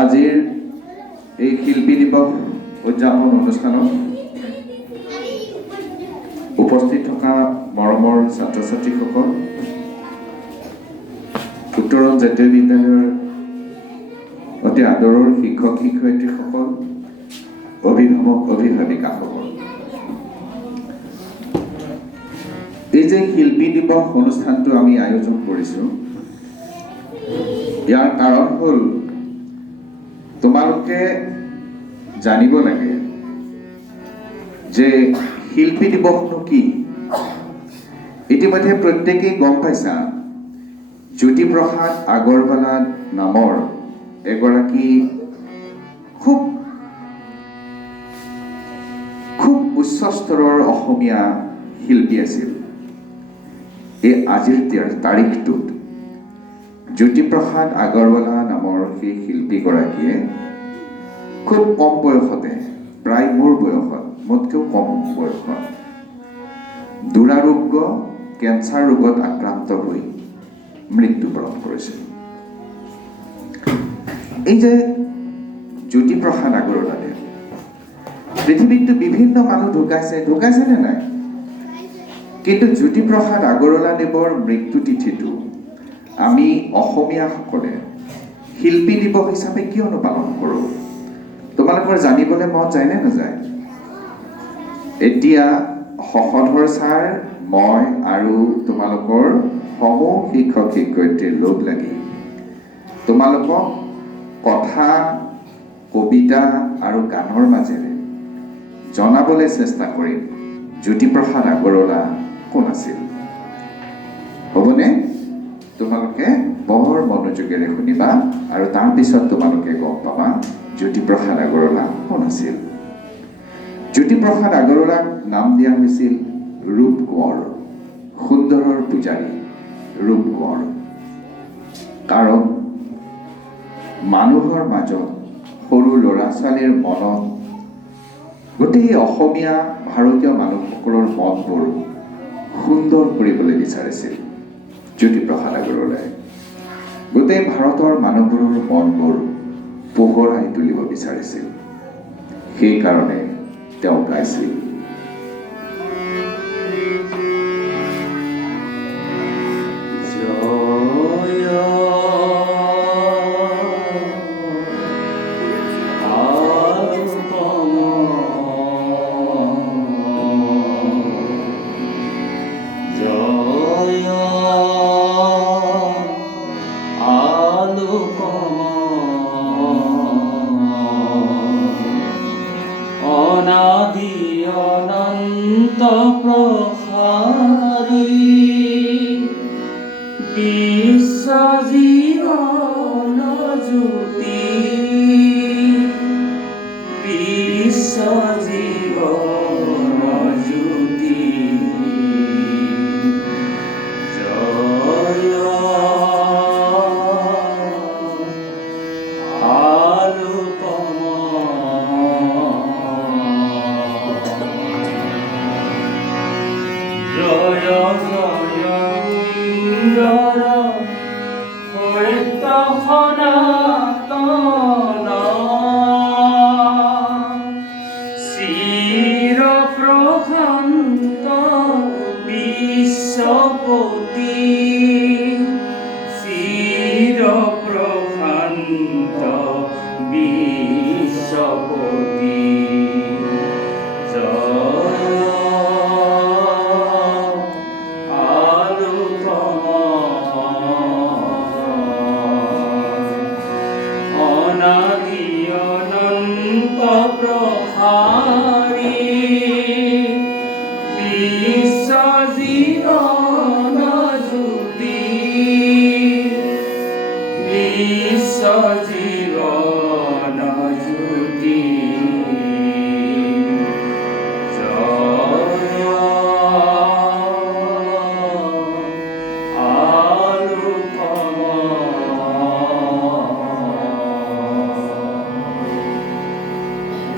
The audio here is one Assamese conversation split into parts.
আজিৰ এই শিল্পী দিৱস উদযাপন অনুষ্ঠানত উপস্থিত থকা মৰমৰ ছাত্ৰ ছাত্ৰীসকল, উত্তৰণ জাতীয় বিদ্যালয়ৰ অতি আদৰৰ শিক্ষক শিক্ষয়িত্ৰীসকল, অভিভাৱক অভিভাৱিকাসকল, এই যে শিল্পী দিৱস অনুষ্ঠানটো আমি আয়োজন কৰিছোঁ, ইয়াৰ কাৰণ হ'ল তোমালোকে জানিব লাগে যে শিল্পী দিৱসনো কি। ইতিমধ্যে প্ৰত্যেকেই গম পাইছা, জ্যোতি প্ৰসাদ আগৰৱালা নামৰ এগৰাকী খুব উচ্চ স্তৰৰ অসমীয়া শিল্পী আছিল। এই আজিৰ তাৰিখটোত জ্যোতি প্ৰসাদ আগৰৱালা নামৰ সেই শিল্পীগৰাকীয়ে খুব কম বয়সতে, প্ৰায় মোৰ বয়সত, মোতকৈও কম বয়সত দুৰাৰোগ্য কেঞ্চাৰ ৰোগত আক্ৰান্ত হৈ মৃত্যুবৰণ কৰিছিল। এই যে জ্যোতি প্ৰসাদ আগৰৱালাদেৱ, পৃথিৱীততো বিভিন্ন মানুহ ঢুকাইছে নে নাই? কিন্তু জ্যোতি প্ৰসাদ আগৰৱালাদেৱৰ মৃত্যু তিথিটো আমি অসমীয়াসকলে শিল্পী দিৱস হিচাপে কিয়নো পালন কৰোঁ? তোমালোকৰ জানিবলৈ মন যায় নে নাযায়? এতিয়া শশধৰ ছাৰ, মই আৰু তোমালোকৰ সমূহ শিক্ষক শিক্ষয়িত্ৰীৰ লগ লাগি তোমালোকক কথা, কবিতা আৰু গানৰ মাজেৰে জনাবলৈ চেষ্টা কৰিম জ্যোতি প্ৰসাদ আগৰৱালা কোন আছিল। হ'বনে? তোমালোকে বৰ মনোযোগেৰে শুনিবা আৰু তাৰপিছত তোমালোকে গম পাবা জ্যোতি প্ৰসাদ আগৰৱালা কোন আছিল। জ্যোতি প্ৰসাদ আগৰৱালাক নাম দিয়া হৈছিল ৰূপ কোঁৱৰ, সুন্দৰৰ পূজাৰী ৰূপ কোঁৱৰ। কাৰণ মানুহৰ মাজত, সৰু ল'ৰা ছোৱালীৰ মনত, গোটেই অসমীয়া ভাৰতীয় মানুহসকলৰ মনবোৰ সুন্দৰ কৰিবলৈ বিচাৰিছিল জ্যোতি প্ৰসাদ আগৰৱালাই। গোটেই ভাৰতৰ মানুহবোৰৰ মনবোৰ পোহৰাই তুলিব বিচাৰিছিল। সেইকাৰণে তেওঁ গাইছিল,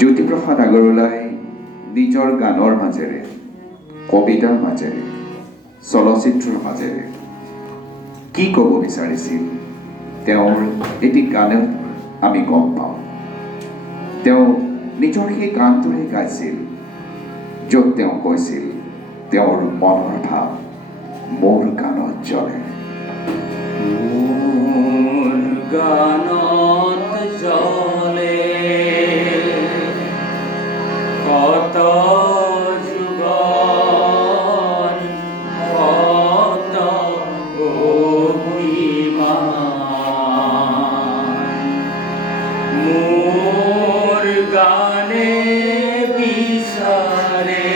জ্যোতি প্ৰসাদ আগৰৱালাই নিজৰ গানৰ মাজেৰে, কবিতাৰ মাজেৰে, চলচ্চিত্ৰৰ মাজেৰে কি ক'ব বিচাৰিছিল? তেওঁৰ এটি আমি গম পাওঁ। তেওঁ নিজৰ সেই গানটোৰে গাইছিল য'ত তেওঁ কৈছিল তেওঁৰ মনৰ ভাৱ মোৰ গানত জ্বলে। মোৰ গানত জ্বলে কত যুগৰ কত অভিমান, মোৰ গানে বিচাৰে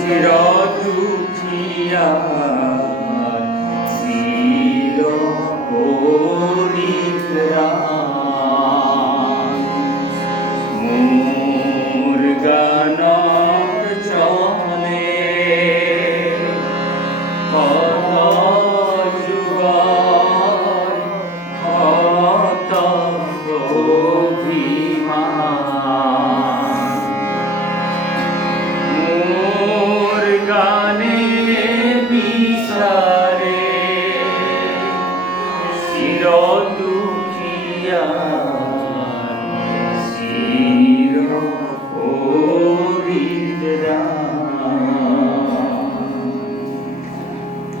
চিৰ দুখীয়া চিৰ পৰিত্ৰাণ, মোৰ গানত জ্বলে কত যুগৰ কত অভিমান, মোৰ গানে বিচাৰে চিৰ দুখীয়া চিৰ পৰিত্ৰাণ।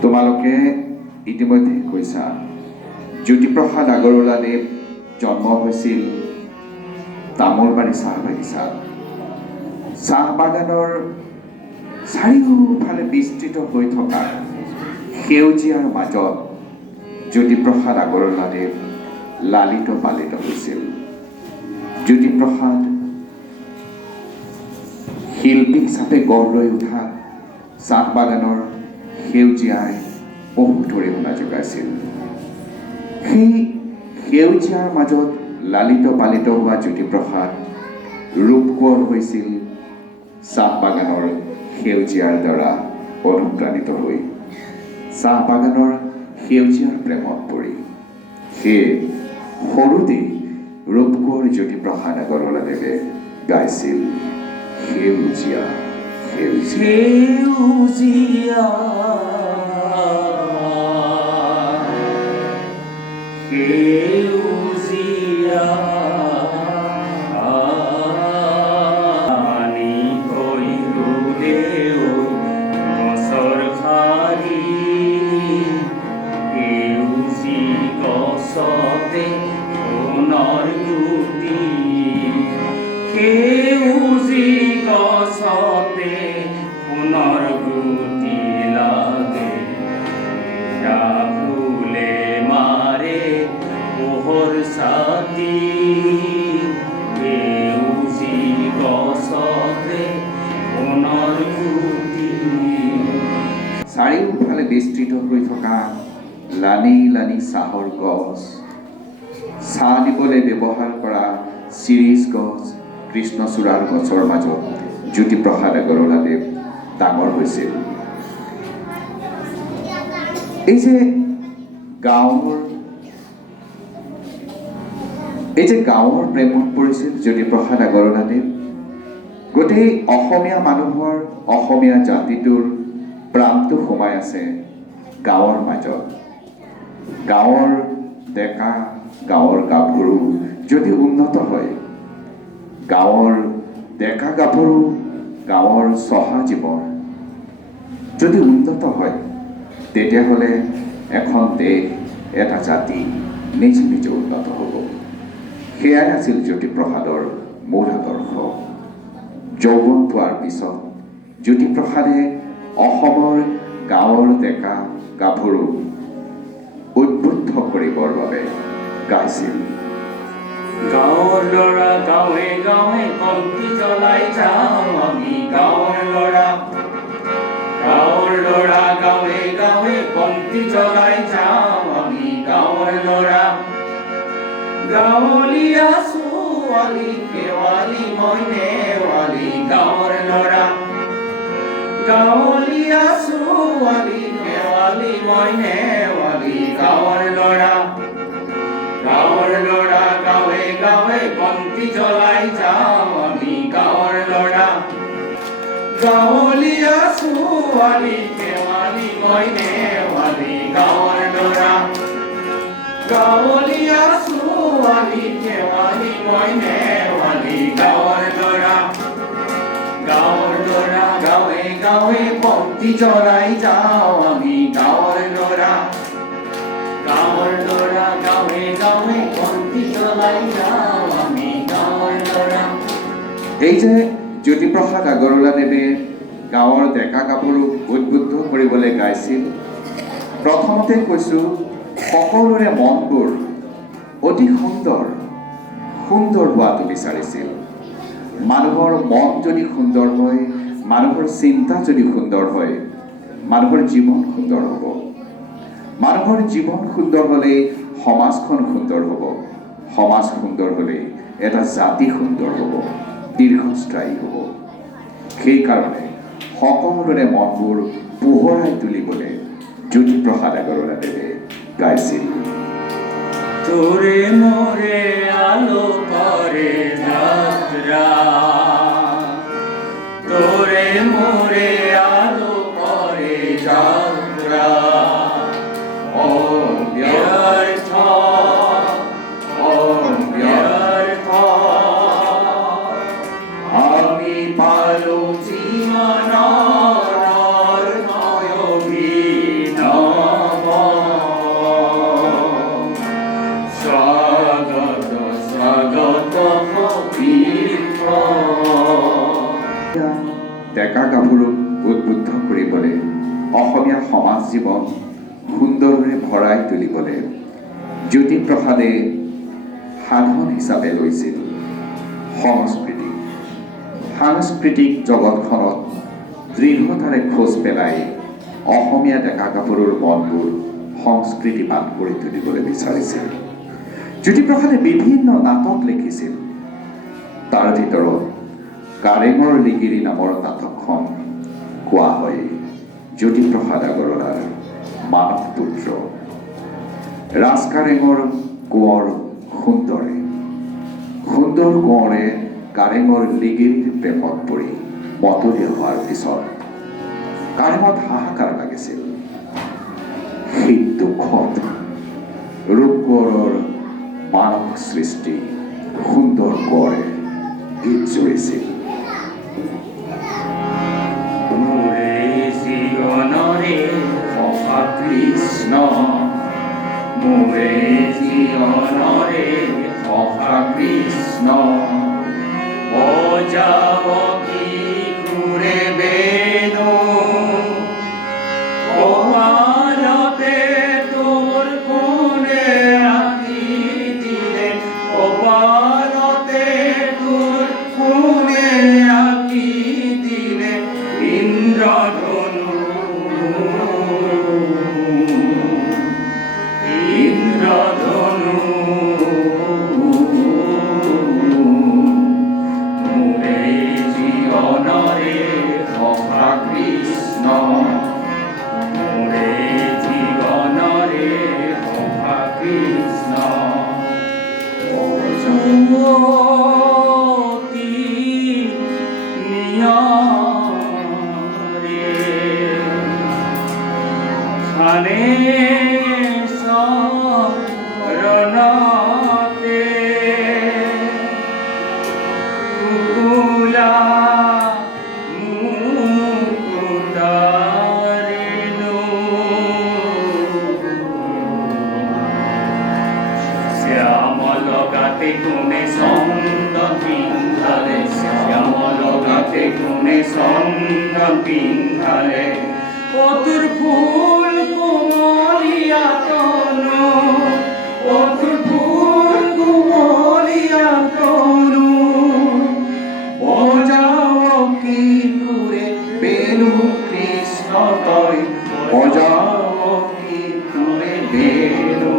তোমালোকে ইতিমধ্যে কৈছা জ্যোতিপ্ৰসাদ আগৰৱালাদেৱ জন্ম হৈছিল তামোলবাৰী চাহ বাগিচাত। চাহ বাগানৰ চাৰিওফালে বিস্তৃত হৈ থকা সেউজীয়াৰ মাজত জ্যোতিপ্ৰসাদ আগৰৱালাদেৱ লালিত পালিত হৈছিল। জ্যোতিপ্ৰসাদ শিল্পী হিচাপে গঢ় লৈ উঠা চাহ বাগানৰ সেউজীয়াই বহুত অৰিহণা যোগাইছিল। সেই সেউজীয়াৰ মাজত লালিত পালিত হোৱা জ্যোতিপ্ৰসাদ ৰূপ কোঁৱৰ হৈছিল চাহ বাগানৰ সেউজীয়াৰ দ্বাৰা অনুপ্ৰাণিত হৈ, চাহ বাগানৰ সেউজীয়াৰ প্ৰেমত পৰি। সেয়ে সৰুতেই ৰূপ কোঁৱৰ জ্যোতিপ্ৰসাদ আগৰৱালাদেৱে গাইছিল সেউজীয়া সেউজীয়া সেউজীয়া সেউজীয়া আনি কৈ ৰুলেও গছৰ শাৰী, সেউজী গছতে সোণৰ গুটি, সেউজী গছতে সোণৰ গুটি লাগে, ফুলে মাৰে পোহৰ ছাতি, সেউজী গছতে সোণৰ গুটি। চাৰিওফালে বিস্তৃত হৈ থকা লানি লানি চাহৰ গছ, চাহ দিবলৈ ব্যৱহাৰ কৰা চিৰিজ গছ, কৃষ্ণচূড়াৰ গছৰ মাজত জ্যোতিপ্ৰসাদ আগৰৱালাদেৱ ডাঙৰ হৈছিল। এই যে গাঁৱৰ প্ৰেমত পৰিছিল জ্যোতিপ্ৰসাদ আগৰৱালাদেৱ। গোটেই অসমীয়া মানুহৰ, অসমীয়া জাতিটোৰ প্ৰাণটো সোমাই আছে গাঁৱৰ মাজত। গাঁৱৰ ডেকা, গাঁৱৰ গাভৰু যদি উন্নত হয়, গাঁৱৰ ডেকা গাভৰু, গাঁৱৰ চহা জীৱন যদি উন্নত হয়, তেতিয়াহ'লে এখন দেশ, এটা জাতি নিজে নিজে উন্নত হ'ব। সেয়াই আছিল জ্যোতিপ্ৰসাদৰ মূল আদৰ্শ। যৌৱন পোৱাৰ পিছত জ্যোতিপ্ৰসাদে অসমৰ গাঁৱৰ ডেকা গাভৰু উদ্বুদ্ধ কৰিবৰ বাবে গাইছিল। গাঁৱৰ ল'ৰা গাঁৱে গাঁৱে বন্তি জ্বলাই যাওঁ আমি, গাঁৱৰ ল'ৰা গাঁৱে গাঁৱে বন্তি জ্বলাই যাওঁ আমি, গাঁৱৰ ল'ৰা। গাঁৱলীয়া ছোৱালী কেৱালী মই নেৱালী, গাঁৱৰ ল'ৰা। গাঁৱলীয়া ছোৱালী কেৱালী মই নেৱালী, গাঁৱৰ ল'ৰা। গাঁৱৰ ল'ৰা গাঁৱে গাঁৱে বন্তি জ্বলাই যাওঁ আমি, গাঁৱৰ ল'ৰা। গাঁৱলীয়া ছোৱালী কেৱালী মই নেৱালী, গাঁৱৰ ল'ৰা। গাঁৱলীয়া ছোৱালী কেৱালী মই নেৱালী গাঁৱৰ ল'ৰা গাঁৱে গাঁৱে বন্তি জ্বলাই যাওঁ আমি গাঁৱৰ ল'ৰা গাঁৱে গাঁৱে বন্তি জ্বলাই যাওঁ আমি গাঁৱৰ ল'ৰা। এই যে জ্যোতিপ্ৰসাদ আগৰৱালাদেৱে গাঁৱৰ ডেকা গাভৰুক উদ্বুদ্ধ কৰিবলৈ গাইছিল, প্ৰথমতে কৈছোঁ সকলোৰে মনবোৰ অতি সুন্দৰ হোৱাটো বিচাৰিছিল। মানুহৰ মন যদি সুন্দৰ হয়, মানুহৰ চিন্তা যদি সুন্দৰ হয়, মানুহৰ জীৱন সুন্দৰ হ'ব। মানুহৰ জীৱন সুন্দৰ হ'লে সমাজখন সুন্দৰ হ'ব। সমাজ সুন্দৰ হ'লে এটা জাতি সুন্দৰ হ'ব, দীৰ্ঘস্থায়ী হ'ব। সেইকাৰণে সকলোৰে মনবোৰ পোহৰাই তুলিবলৈ জ্যোতিপ্ৰসাদ আগৰৱালাদেৱে গাইছিল। তোৰে মোৰে আলোকৰে যাত্ৰা তোৰে মোৰে আলোকৰে যাত্ৰা অব্যৰ্থ আমি পালো জীৱনৰ অভিনৱ স্বাগত ডেকা গাভৰুক উদ্বুদ্ধ কৰিবলৈ, অসমীয়া সমাজ জীৱন সুন্দৰভাৱে ভৰাই তুলিবলৈ জ্যোতিপ্ৰসাদে সাধন হিচাপে লৈছিল সাংস্কৃতিক জগতখনত দৃঢ়তাৰে খোজ পেলাই অসমীয়া ডেকা গাভৰুৰ মনবোৰ সংস্কৃতিবান কৰি তুলিবলৈ বিচাৰিছিল। জ্যোতিপ্ৰসাদে বিভিন্ন নাটক লিখিছিল। তাৰ ভিতৰত কাৰেঙৰ লিগিৰি নামৰ নাটকখন কোৱা হয় জ্যোতিপ্ৰসাদ আগৰৱালাৰ মানৱ পুত্ৰ। ৰাজকাৰেঙৰ কোঁৱৰ সুন্দৰ কোঁৱৰে কাৰেঙৰ লিগিৰিৰ প্ৰেমত পৰি মতলীয়া হোৱাৰ পিছত কাৰেঙত হাহাকাৰ লাগিছিল। সেই দুখত ৰূপ কোঁৱৰৰ মানৱ সৃষ্টি সুন্দৰ কোঁৱৰে গীত জুৰিছিল। কৃষ্ণ মোৰে জীৱনৰে সখা কৃষ্ণ বজাব কি ঘূৰে বেণু কপালতে তোৰ কোনে আঁকি দিলে কপালতে তোৰ কোনে আঁকি দিলে ইন্দ্ৰধনু পিন্ধালে অতুর ফুল কোমলিয়া তনু অতুর ফুল কোমলিয়া তনু বজাও কি ঘুরে বেণু কৃষ্ণ তই বজাও কি ঘুরে বেণু।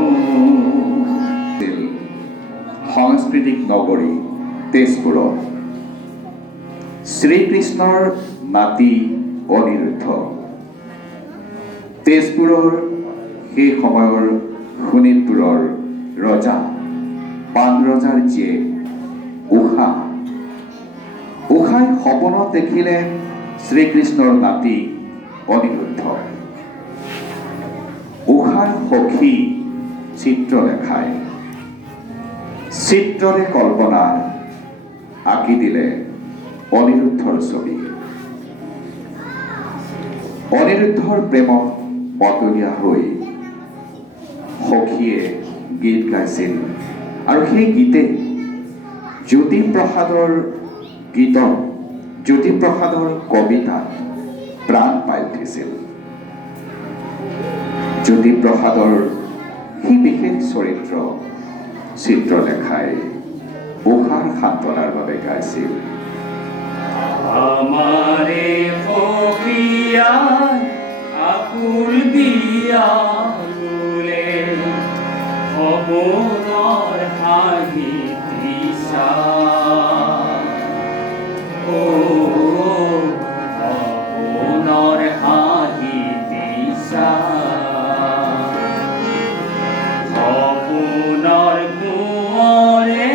সাংস্কৃতিক নগৰী তেজপুৰত শ্ৰীকৃষ্ণৰ নাতি অনিৰুদ্ধ, তেজপুৰৰ সেই সময়ৰ শোণিতপুৰৰ ৰজা পাণ ৰজাৰ জীয়েক উষাই সপোনত দেখিলে শ্ৰীকৃষ্ণৰ নাতি অনিৰুদ্ধ। উষাৰ সখী চিত্ৰলেখাই চিত্ৰৰে কল্পনা আঁকি দিলে অনিৰুদ্ধৰ ছবি। অনিৰুদ্ধৰ প্ৰেমত মতলীয়া হৈ সখীয়ে গীত গাইছিল আৰু সেই গীতে জ্যোতি প্ৰসাদৰ গীতত জ্যোতি প্ৰসাদৰ কবিতাত প্ৰাণ পাই উঠিছিল। জ্যোতি প্ৰসাদৰ সেই বিশেষ চৰিত্ৰ চিত্ৰলেখাই উষাৰ সান্তনাৰ বাবে গাইছিল। আমাৰে সখিয়া আকুল দিয়া গুলে সপোনৰ হাঁহি তৃষা ও সপোনৰ হাঁহি তৃষা সপোনৰ কোঁৱৰে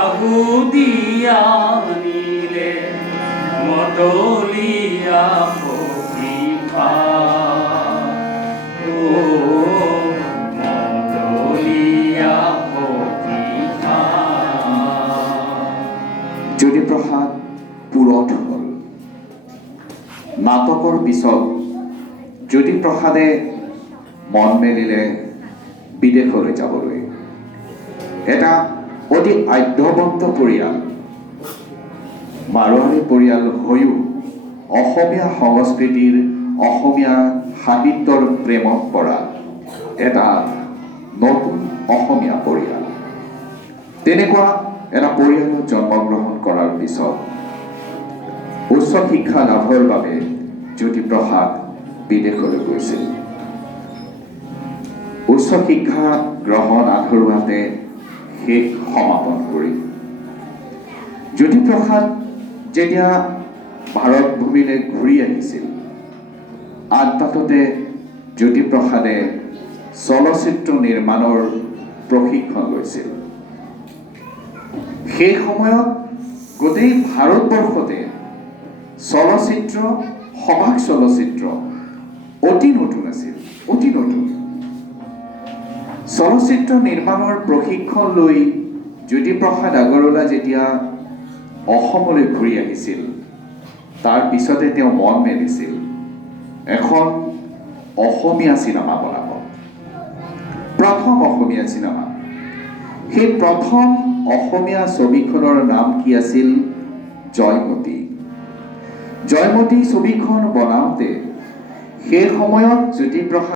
আহুদিয়া নিলে মতলীয়া সখীপা ও মতলীয়া সখীপা। জ্যোতি প্ৰসাদ পুৰত হ'ল। নাটকৰ পিছত জ্যোতি প্ৰসাদে মন মেলিলে বিদেশলৈ যাবলৈ। এটা অতি আদ্যৱন্ত পৰিয়াল, মাৰোৱাৰী পৰিয়াল হৈও অসমীয়া সংস্কৃতিৰ অসমীয়া সাহিত্যৰ প্ৰেমত পৰা এটা নতুন অসমীয়া পৰিয়াল। তেনেকুৱা এটা পৰিয়ালত জন্মগ্ৰহণ কৰাৰ পিছত উচ্চ শিক্ষা লাভৰ বাবে জ্যোতি প্ৰসাদ বিদেশলৈ গৈছিল। উচ্চ শিক্ষা গ্ৰহণ আধৰুৱাতে শেষ সমাপন কৰি জ্যোতি প্ৰসাদ যেতিয়া ভাৰত ভূমিলৈ ঘূৰি আহিছিল, আনপাততে জ্যোতি প্ৰসাদে চলচ্চিত্ৰ নিৰ্মাণৰ প্ৰশিক্ষণ লৈছিল। সেই সময়ত গোটেই ভাৰতবৰ্ষতে চলচ্চিত্ৰ, সমাজ চলচ্চিত্ৰ অতি নতুন আছিল, অতি নতুন। চলচ্চিত্ৰ নিৰ্মাণৰ প্ৰশিক্ষণ লৈ জ্যোতি প্ৰসাদ আগৰৱালা যেতিয়া অসমলৈ ঘূৰি আহিছিল, তাৰ পিছতে তেওঁ মন মেলিছিল এখন অসমীয়া চিনেমা বনাব। প্ৰথম অসমীয়া চিনেমা। সেই প্ৰথম অসমীয়া ছবিখনৰ নাম কি আছিল? জয়মতী। জয়মতী ছবিখন বনাওঁতে সেই সময়ত জ্যোতি প্ৰসাদ